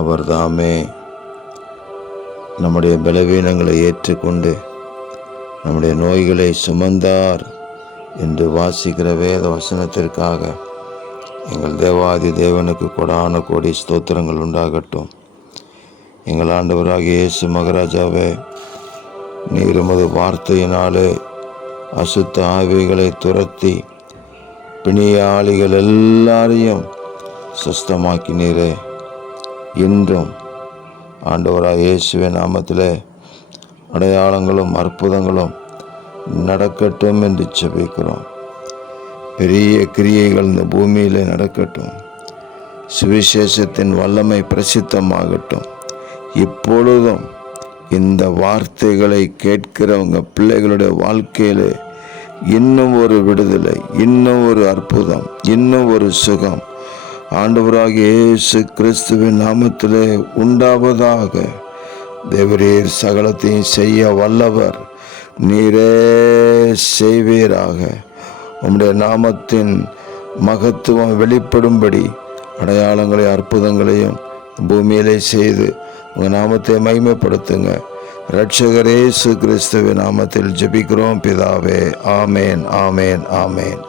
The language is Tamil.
அவர் தாமே நம்முடைய பலவீனங்களை ஏற்றுக்கொண்டு நம்முடைய நோய்களை சுமந்தார் என்று வாசிக்கிற வேத வசனத்திற்காக எங்கள் தேவாதி தேவனுக்கு கொடான கோடி ஸ்தோத்திரங்கள் உண்டாகட்டும். எங்கள் ஆண்டவராகிய இயேசு மகராஜாவே, நீர் உமது வார்த்தையினாலே அசுத்த ஆவிகளை துரத்தி பிணியாளிகள் எல்லாரையும் சுஸ்தமாக்கினீரே. இன்றும் ஆண்டவராகிய இயேசுவின் நாமத்திலே அடையாளங்களும் அற்புதங்களும் நடக்கட்டும் என்று ஜெபிக்கிறோம். பெரிய கிரியைகள் இந்த பூமியிலே நடக்கட்டும். சுவிசேஷத்தின் வல்லமை பிரசித்தமாகட்டும். இப்பொழுதும் இந்த வார்த்தைகளை கேட்கிறவங்க பிள்ளைகளுடைய வாழ்க்கையிலே இன்னும் ஒரு விடுதலை, இன்னும் ஒரு அற்புதம், இன்னும் ஒரு சுகம் ஆண்டவராகிய இயேசு கிறிஸ்துவின் நாமத்திலே உண்டாவதாக. தேவரீர் சகலத்தையும் செய்ய வல்லவர், நீரே செய்வீராக. உம்முடைய நாமத்தின் மகத்துவம் வெளிப்படும்படி அடையாளங்களை அற்புதங்களையும் பூமியிலே செய்து உங்கள் நாமத்தை மகிமைப்படுத்துங்க. இரட்சகர் இயேசு கிறிஸ்துவின் நாமத்தில் ஜெபிக்கிறோம் பிதாவே. ஆமேன், ஆமேன், ஆமேன்.